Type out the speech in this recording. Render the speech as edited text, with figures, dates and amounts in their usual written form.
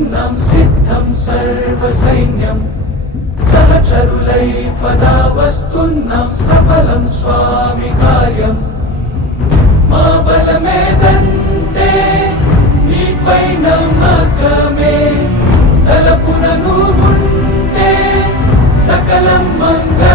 వస్తున్నాం సిద్ధం సర్వ సైన్యం సహచరులై పదా వస్తున్నాం సఫలం స్వామి కార్యం మా బలమేదంటే నీపై నమ్మకమే తలపున నువ్వుంటే సకలం మంగళ